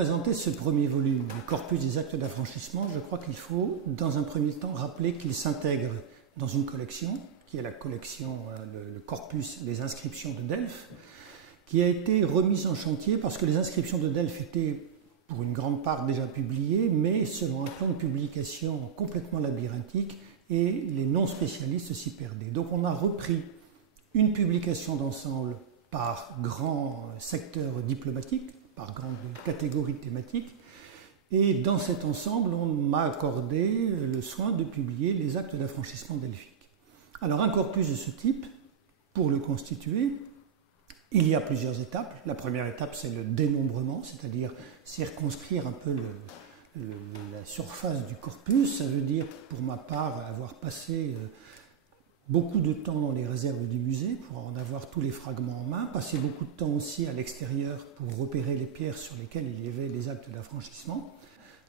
présenter ce premier volume du corpus des actes d'affranchissement, je crois qu'il faut, dans un premier temps, rappeler qu'il s'intègre dans une collection, qui est la collection, le corpus des inscriptions de Delphes, qui a été remise en chantier parce que les inscriptions de Delphes étaient pour une grande part déjà publiées, mais selon un plan de publication complètement labyrinthique, et les non-spécialistes s'y perdaient. Donc on a repris une publication d'ensemble par grand secteur diplomatique, par grande catégorie thématique, et dans cet ensemble, on m'a accordé le soin de publier les actes d'affranchissement delphique. Alors un corpus de ce type, pour le constituer, il y a plusieurs étapes. La première étape, c'est le dénombrement, c'est-à-dire circonscrire un peu la surface du corpus. Ça veut dire, pour ma part, avoir passé beaucoup de temps dans les réserves du musée pour en avoir tous les fragments en main, passer beaucoup de temps aussi à l'extérieur pour repérer les pierres sur lesquelles il y avait les actes d'affranchissement.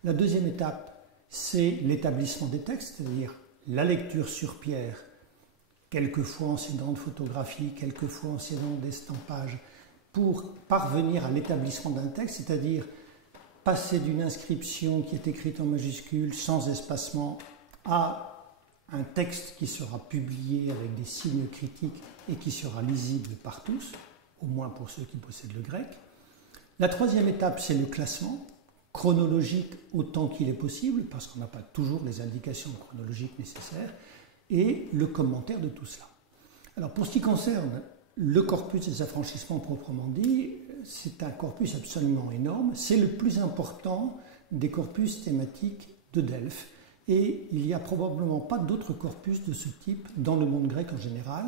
La deuxième étape, c'est l'établissement des textes, c'est-à-dire la lecture sur pierre, quelquefois en s'aidant de photographies, quelquefois en s'aidant d'estampages, pour parvenir à l'établissement d'un texte, c'est-à-dire passer d'une inscription qui est écrite en majuscules, sans espacement, à un texte qui sera publié avec des signes critiques et qui sera lisible par tous, au moins pour ceux qui possèdent le grec. La troisième étape, c'est le classement, chronologique autant qu'il est possible, parce qu'on n'a pas toujours les indications chronologiques nécessaires, et le commentaire de tout cela. Alors pour ce qui concerne le corpus des affranchissements proprement dit, c'est un corpus absolument énorme, c'est le plus important des corpus thématiques de Delphes, et il n'y a probablement pas d'autres corpus de ce type dans le monde grec en général.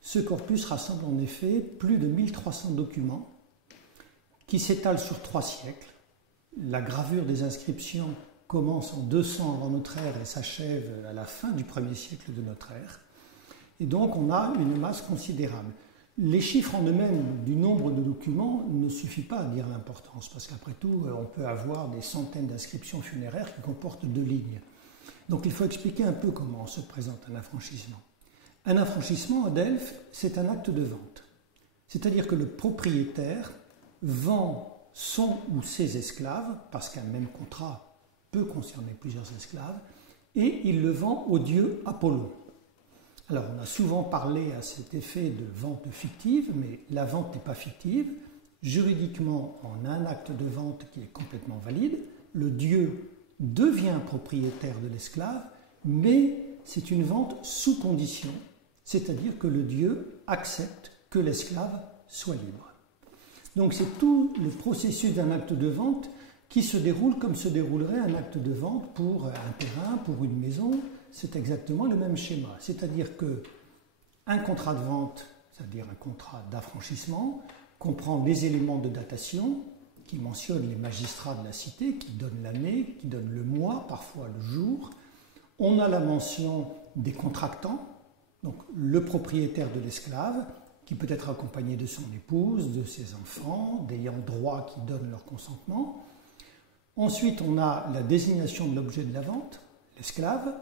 Ce corpus rassemble en effet plus de 1300 documents qui s'étalent sur 3 siècles. La gravure des inscriptions commence en 200 avant notre ère et s'achève à la fin du 1er siècle de notre ère. Et donc on a une masse considérable. Les chiffres en eux-mêmes du nombre de documents ne suffisent pas à dire l'importance, parce qu'après tout, on peut avoir des centaines d'inscriptions funéraires qui comportent 2 lignes. Donc il faut expliquer un peu comment se présente un affranchissement. Un affranchissement à Delphes, c'est un acte de vente. C'est-à-dire que le propriétaire vend son ou ses esclaves, parce qu'un même contrat peut concerner plusieurs esclaves, et il le vend au dieu Apollon. Alors on a souvent parlé à cet effet de vente fictive, mais la vente n'est pas fictive. Juridiquement, on a un acte de vente qui est complètement valide. Le dieu devient propriétaire de l'esclave, mais c'est une vente sous condition, c'est-à-dire que le dieu accepte que l'esclave soit libre. Donc c'est tout le processus d'un acte de vente qui se déroule comme se déroulerait un acte de vente pour un terrain, pour une maison. C'est exactement le même schéma, c'est-à-dire qu'un contrat de vente, c'est-à-dire un contrat d'affranchissement, comprend des éléments de datation qui mentionnent les magistrats de la cité, qui donnent l'année, qui donnent le mois, parfois le jour. On a la mention des contractants, donc le propriétaire de l'esclave, qui peut être accompagné de son épouse, de ses enfants, d'ayant droit qui donnent leur consentement. Ensuite, on a la désignation de l'objet de la vente, l'esclave.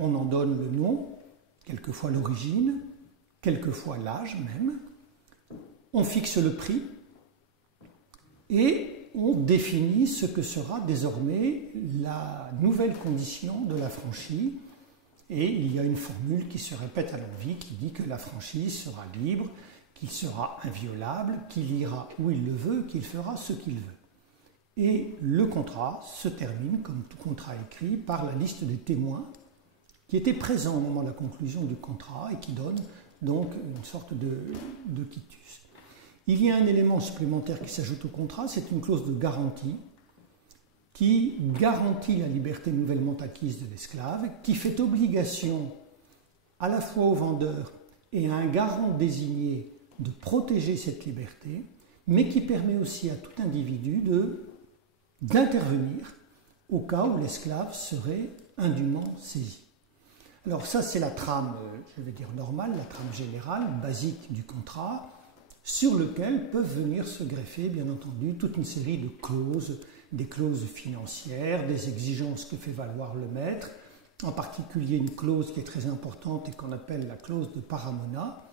On en donne le nom, quelquefois l'origine, quelquefois l'âge même. On fixe le prix et on définit ce que sera désormais la nouvelle condition de l'affranchi. Et il y a une formule qui se répète à l'envi qui dit que l'affranchi sera libre, qu'il sera inviolable, qu'il ira où il le veut, qu'il fera ce qu'il veut. Et le contrat se termine, comme tout contrat écrit, par la liste des témoins qui étaient présents au moment de la conclusion du contrat et qui donne donc une sorte de quitus. Il y a un élément supplémentaire qui s'ajoute au contrat, c'est une clause de garantie qui garantit la liberté nouvellement acquise de l'esclave, qui fait obligation à la fois au vendeur et à un garant désigné de protéger cette liberté, mais qui permet aussi à tout individu d'intervenir au cas où l'esclave serait indûment saisi. Alors ça, c'est la trame, je vais dire normale, la trame générale, basique du contrat, sur lequel peuvent venir se greffer, bien entendu, toute une série de clauses, des clauses financières, des exigences que fait valoir le maître, en particulier une clause qui est très importante et qu'on appelle la clause de paramona,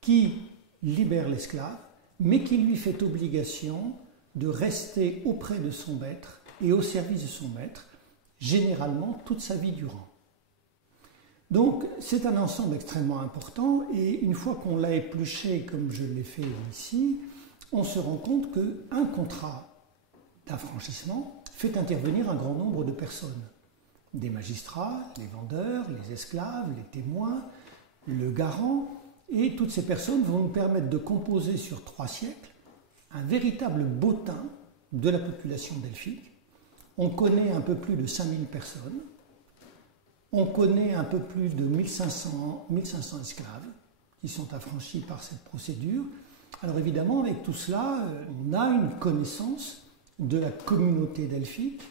qui libère l'esclave, mais qui lui fait obligation de rester auprès de son maître et au service de son maître, généralement toute sa vie durant. Donc c'est un ensemble extrêmement important et une fois qu'on l'a épluché comme je l'ai fait ici, on se rend compte qu'un contrat d'affranchissement fait intervenir un grand nombre de personnes. Des magistrats, les vendeurs, les esclaves, les témoins, le garant, et toutes ces personnes vont nous permettre de composer sur 3 siècles un véritable bottin de la population delphique. On connaît un peu plus de 5000 personnes, on connaît un peu plus de 1500 esclaves qui sont affranchis par cette procédure. Alors évidemment, avec tout cela, on a une connaissance de la communauté delphique,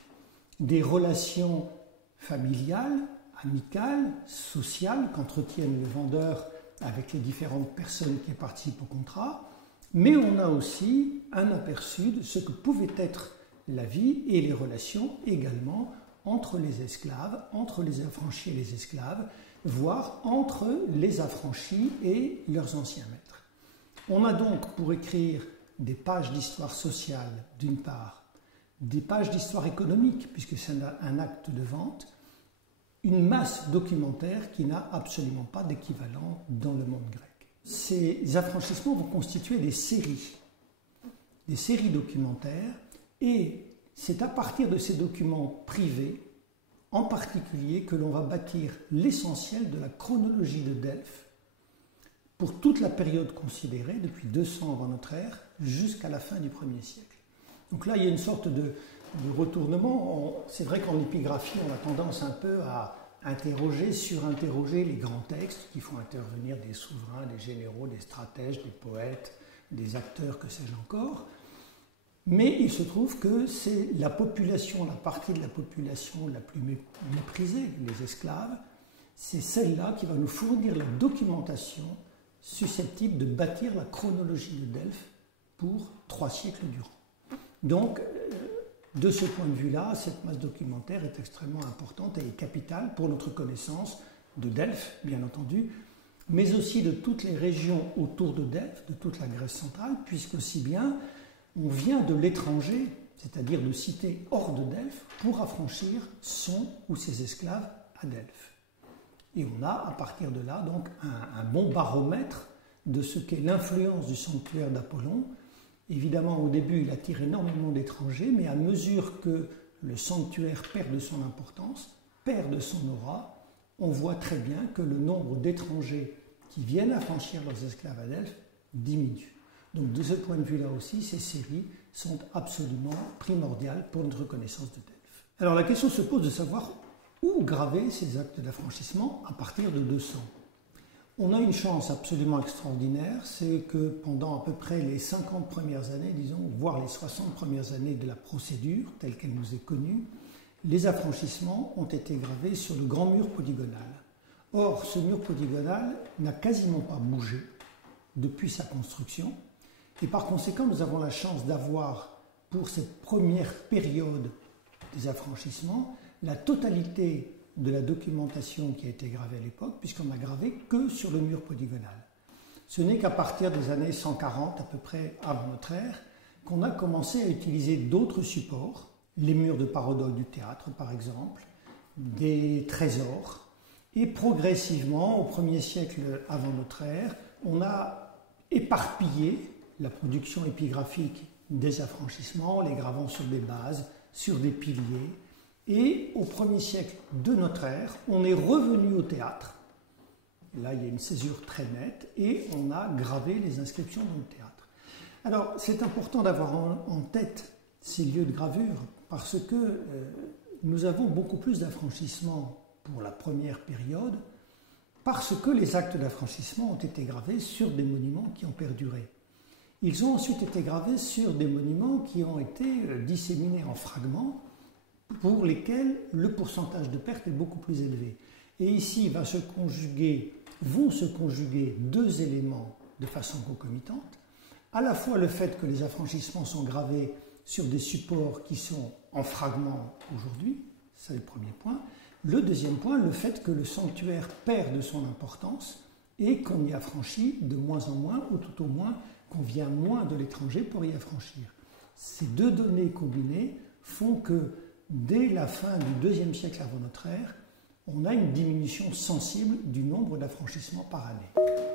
des relations familiales, amicales, sociales qu'entretiennent les vendeurs avec les différentes personnes qui participent au contrat, mais on a aussi un aperçu de ce que pouvait être la vie et les relations également entre les esclaves, entre les affranchis et les esclaves, voire entre les affranchis et leurs anciens maîtres. On a donc pour écrire des pages d'histoire sociale d'une part, des pages d'histoire économique, puisque c'est un acte de vente, une masse documentaire qui n'a absolument pas d'équivalent dans le monde grec. Ces affranchissements vont constituer des séries documentaires, et c'est à partir de ces documents privés, en particulier, que l'on va bâtir l'essentiel de la chronologie de Delphes pour toute la période considérée, depuis 200 avant notre ère jusqu'à la fin du 1er siècle. Donc là, il y a une sorte de retournement. C'est vrai qu'en épigraphie, on a tendance un peu à interroger, surinterroger les grands textes qui font intervenir des souverains, des généraux, des stratèges, des poètes, des acteurs, que sais-je encore. Mais il se trouve que c'est la population, la partie de la population la plus méprisée, les esclaves, c'est celle-là qui va nous fournir la documentation susceptible de bâtir la chronologie de Delphes pour 3 siècles durant. Donc, de ce point de vue-là, cette masse documentaire est extrêmement importante et capitale pour notre connaissance de Delphes, bien entendu, mais aussi de toutes les régions autour de Delphes, de toute la Grèce centrale, puisque aussi bien on vient de l'étranger, c'est-à-dire de cités hors de Delphes, pour affranchir son ou ses esclaves à Delphes. Et on a à partir de là donc un bon baromètre de ce qu'est l'influence du sanctuaire d'Apollon. Évidemment, au début, il attire énormément d'étrangers, mais à mesure que le sanctuaire perd de son importance, perd de son aura, on voit très bien que le nombre d'étrangers qui viennent affranchir leurs esclaves à Delphes diminue. Donc de ce point de vue-là aussi, ces séries sont absolument primordiales pour notre connaissance de Delphes. Alors la question se pose de savoir où graver ces actes d'affranchissement à partir de 200. On a une chance absolument extraordinaire, c'est que pendant à peu près les 50 premières années, disons, voire les 60 premières années de la procédure, telle qu'elle nous est connue, les affranchissements ont été gravés sur le grand mur polygonal. Or, ce mur polygonal n'a quasiment pas bougé depuis sa construction, et par conséquent, nous avons la chance d'avoir, pour cette première période des affranchissements, la totalité de la documentation qui a été gravée à l'époque, puisqu'on n'a gravé que sur le mur polygonal. Ce n'est qu'à partir des années 140, à peu près avant notre ère, qu'on a commencé à utiliser d'autres supports, les murs de parodole du théâtre par exemple, des trésors, et progressivement, au 1er siècle avant notre ère, on a éparpillé la production épigraphique des affranchissements, les gravant sur des bases, sur des piliers. Et au 1er siècle de notre ère, on est revenu au théâtre. Là, il y a une césure très nette et on a gravé les inscriptions dans le théâtre. Alors, c'est important d'avoir en tête ces lieux de gravure parce que nous avons beaucoup plus d'affranchissements pour la première période parce que les actes d'affranchissement ont été gravés sur des monuments qui ont perduré. Ils ont ensuite été gravés sur des monuments qui ont été disséminés en fragments pour lesquels le pourcentage de perte est beaucoup plus élevé. Et ici vont se conjuguer 2 éléments de façon concomitante. À la fois le fait que les affranchissements sont gravés sur des supports qui sont en fragments aujourd'hui, c'est le premier point. Le deuxième point, le fait que le sanctuaire perd de son importance et qu'on y affranchit de moins en moins, ou tout au moins qu'on vient moins de l'étranger pour y affranchir. Ces deux données combinées font que dès la fin du IIe siècle avant notre ère, on a une diminution sensible du nombre d'affranchissements par année.